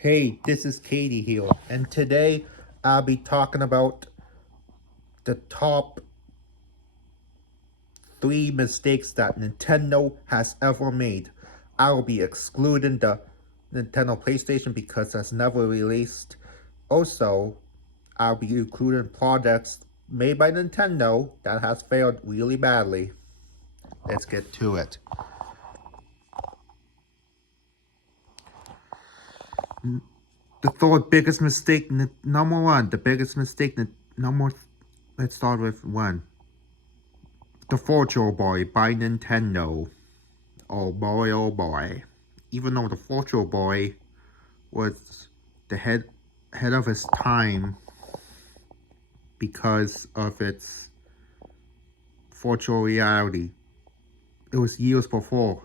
Hey, this is Katie here, and today I'll be talking about the top three mistakes that Nintendo has ever made. I will be excluding the Nintendo PlayStation because that's never released. Also, I'll be including products made by Nintendo that has failed really badly. Let's get to it. The third biggest mistake, number one, the biggest mistake, number, let's start with one. The Virtual Boy by Nintendo. Oh boy, oh boy. Even though the Virtual Boy was the head of its time because of its virtual reality, it was years before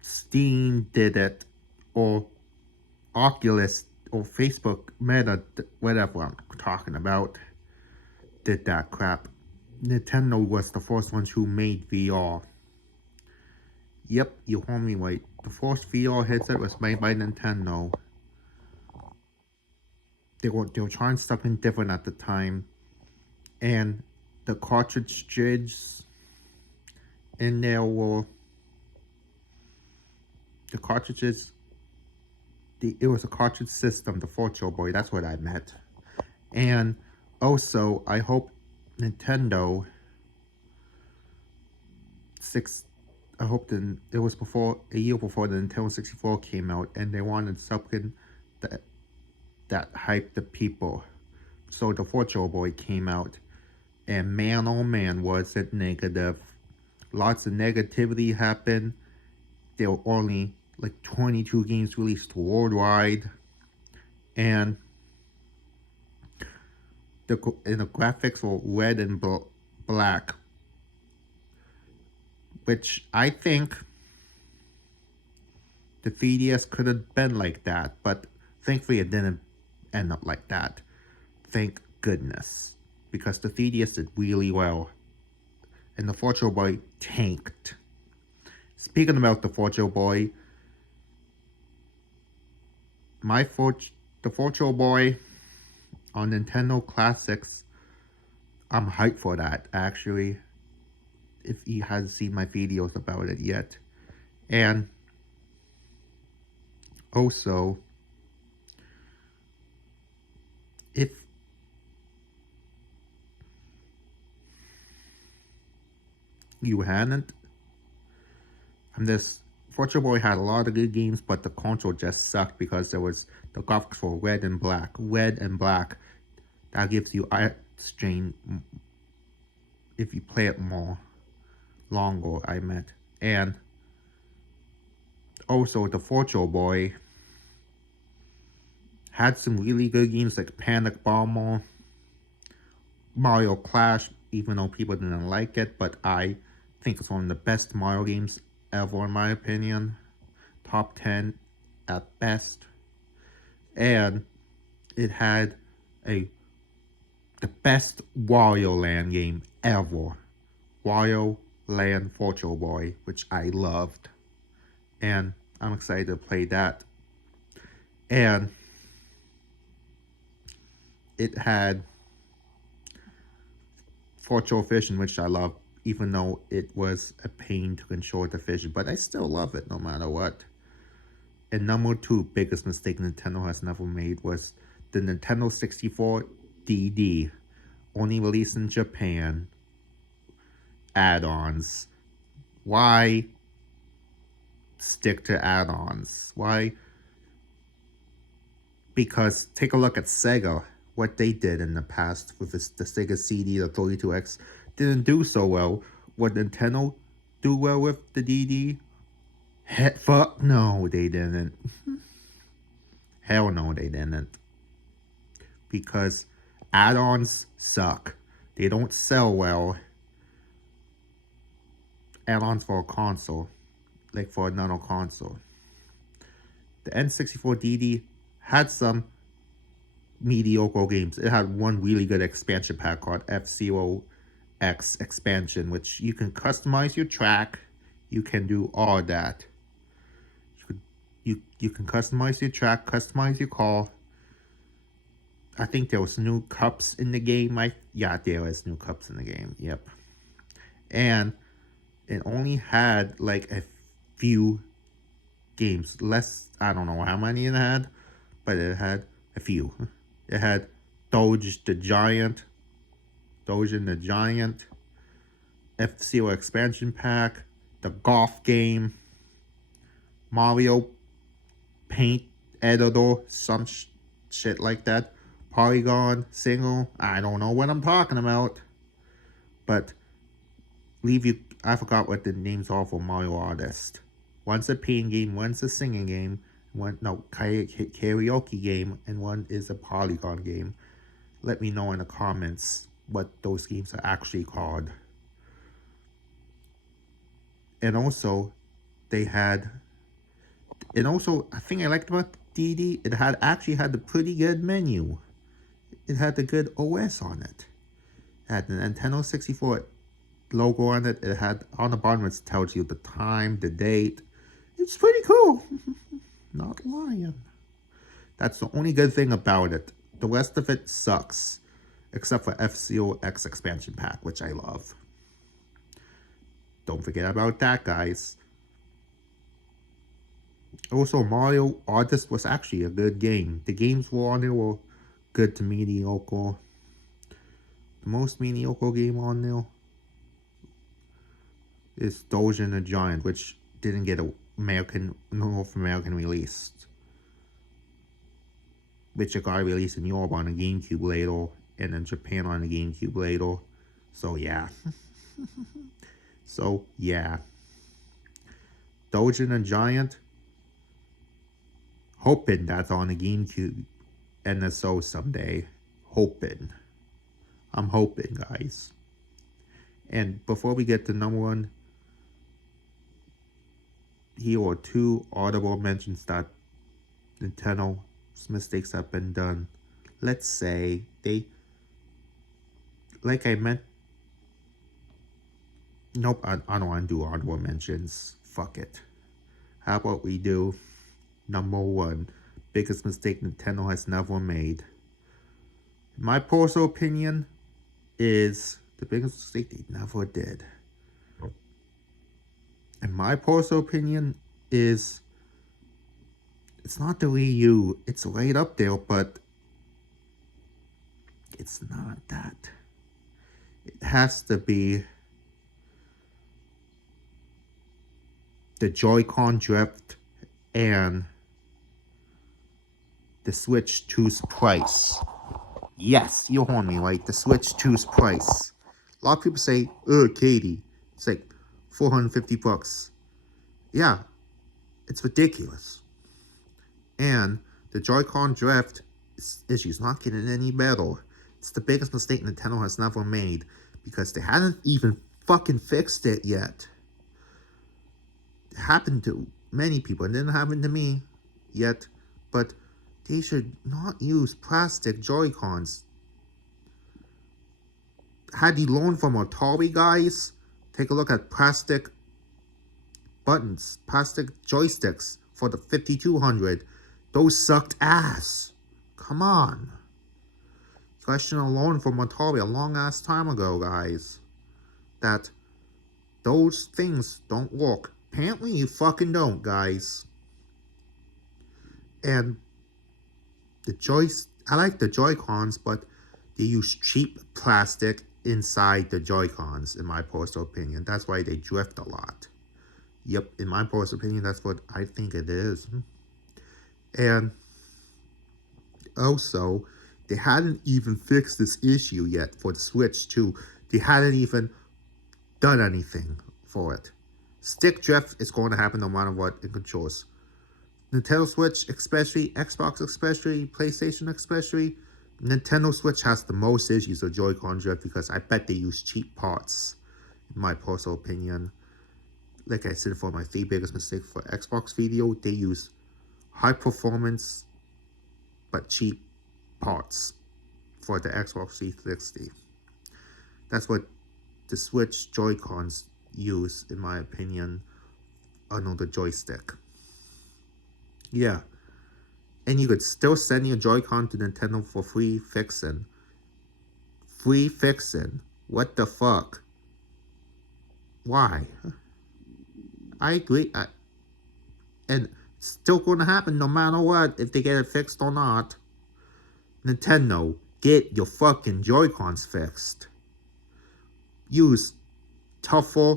Steam did it, or Oculus, or Facebook, Meta, whatever I'm talking about, did that crap. Nintendo was the first ones who made VR. Yep, you heard me right. The first VR headset was made by Nintendo. They were trying something different at the time, and the cartridges in there were the cartridges. It was a cartridge system, the Virtual Boy. That's what I meant. And also, I hope Nintendo six. I hope it was before a year before the Nintendo 64 came out, and they wanted something that hyped the people. So the Virtual Boy came out, and man oh man was it negative. Lots of negativity happened. There were only like 22 games released worldwide, and the graphics were red and black, which I think the 3DS could have been like that, but thankfully it didn't end up like that. Thank goodness, because the 3DS did really well, and the Virtual Boy tanked. Speaking about the Virtual Boy, the Virtual Boy on Nintendo Classics, I'm hyped for that, actually, if you hasn't seen my videos about it yet. And also, if you hadn't, this Virtual Boy had a lot of good games, but the console just sucked because the graphics were red and black. Red and black. That gives you eye strain if you play it more longer, I meant. And also, the Virtual Boy had some really good games like Panic Bomber, Mario Clash, even though people didn't like it, but I think it's one of the best Mario games ever in my opinion. Top 10 at best. And it had the best Wario Land game ever. Wario Land Virtual Boy, which I loved. And I'm excited to play that. And it had Virtual Vision, which I love, even though it was a pain to control the vision. But I still love it no matter what. And number two biggest mistake Nintendo has never made was the Nintendo 64 DD. Only released in Japan. Add-ons. Why stick to add-ons? Why? Because take a look at Sega. What they did in the past with the Sega CD, the 32X, didn't do so well. Would Nintendo do well with the DD? Fuck no, they didn't. Hell no, they didn't. Because add-ons suck. They don't sell well. Add-ons for a console, like for another console. The N64 DD had some mediocre games. It had one really good expansion pack called F-Zero X expansion, which you can customize your track. You can do all that. You can customize your track, customize your car. I think there was new cups in the game. Yeah, there was new cups in the game. Yep. And it only had like a few games. Less, I don't know how many it had, but it had a few. It had Doge the Giant, F-Zero expansion pack, the golf game, Mario Paint editor, some shit like that. Polygon, single, I don't know what I'm talking about. But I forgot what the names are for Mario Artist. One's a paint game, one's a singing game, karaoke game, and one is a polygon game. Let me know in the comments what those games are actually called. And also, I think I liked about DD, it actually had a pretty good menu. It had a good OS on it. It had the Nintendo 64 logo on it. It had on the bottom it tells you the time, the date. It's pretty cool. Not lying. That's the only good thing about it. The rest of it sucks. Except for F-Zero X expansion pack, which I love. Don't forget about that, guys. Also, Mario Artist was actually a good game. The games were on there were good to mediocre. The most mediocre game on there is Doge the Giant, which didn't get a North American release. Which it got released in Europe on the GameCube later, and in Japan on the GameCube later. So yeah. Doge the Giant, hoping that's on the GameCube NSO someday. I'm hoping, guys. And before we get to number one, here are two audible mentions that Nintendo's mistakes have been done. Let's say nope, I don't want to do audible mentions. Fuck it. How about we do number one, biggest mistake Nintendo has never made. My personal opinion is the biggest mistake they never did. And my personal opinion is it's not the Wii U. It's right up there, but it's not that. It has to be the Joy-Con drift and the Switch 2's price. Yes, you heard me right. The Switch 2's price. A lot of people say, Katie, it's like $450. Yeah, it's ridiculous. And the Joy-Con drift issue's not getting any better. It's the biggest mistake Nintendo has never made because they haven't even fucking fixed it yet. It happened to many people. It didn't happen to me yet, but they should not use plastic Joy-Cons. Had you learned from Atari, guys, take a look at plastic buttons, plastic joysticks for the 5200. Those sucked ass. Come on. You guys should have learned from Atari a long ass time ago, guys, that those things don't work. Apparently you fucking don't, guys. And I like the Joy-Cons, but they use cheap plastic inside the Joy-Cons, in my personal opinion. That's why they drift a lot. Yep, in my personal opinion, that's what I think it is. And also, they hadn't even fixed this issue yet for the Switch 2. They hadn't even done anything for it. Stick drift is going to happen no matter what in controls. Nintendo Switch especially, Xbox especially, PlayStation especially, Nintendo Switch has the most issues of Joy-Con drift because I bet they use cheap parts, in my personal opinion. Like I said for my 3 biggest mistakes for Xbox video, they use high performance but cheap parts for the Xbox 360. That's what the Switch Joy-Cons use, in my opinion, under the joystick. Yeah. And you could still send your Joy-Con to Nintendo for free fixing. Free fixing. What the fuck? Why? I agree. And it's still going to happen no matter what, if they get it fixed or not. Nintendo, get your fucking Joy-Cons fixed. Use tougher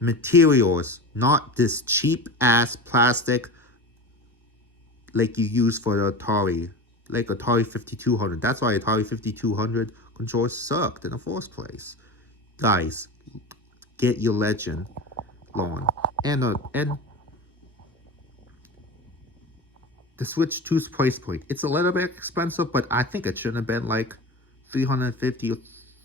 materials, not this cheap ass plastic like you use for the Atari, like Atari 5200. That's why Atari 5200 controllers sucked in the first place. Guys, get your Legend lawn. And the Switch 2's price point, it's a little bit expensive, but I think it shouldn't have been like 350 or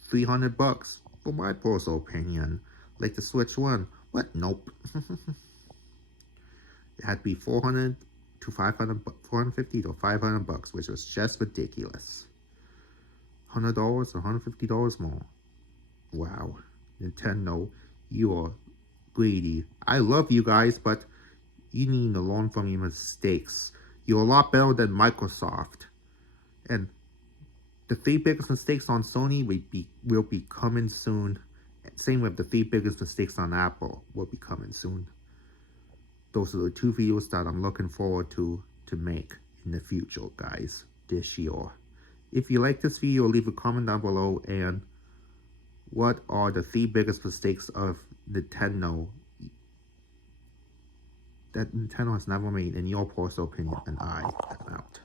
300 bucks, for my personal opinion. Like the Switch 1. What? Nope. It had to be 400 to 500, 450 to 500 bucks, which was just ridiculous. $100 or $150 more. Wow. Nintendo, you are greedy. I love you guys, but you need to learn from your mistakes. You're a lot better than Microsoft. And the 3 biggest mistakes on Sony will be coming soon. Same with the 3 biggest mistakes on Apple will be coming soon. Those are the 2 videos that I'm looking forward to make in the future, guys, this year. If you like this video, leave a comment down below. And what are the 3 biggest mistakes of Nintendo that Nintendo has never made in your personal opinion? And I am out.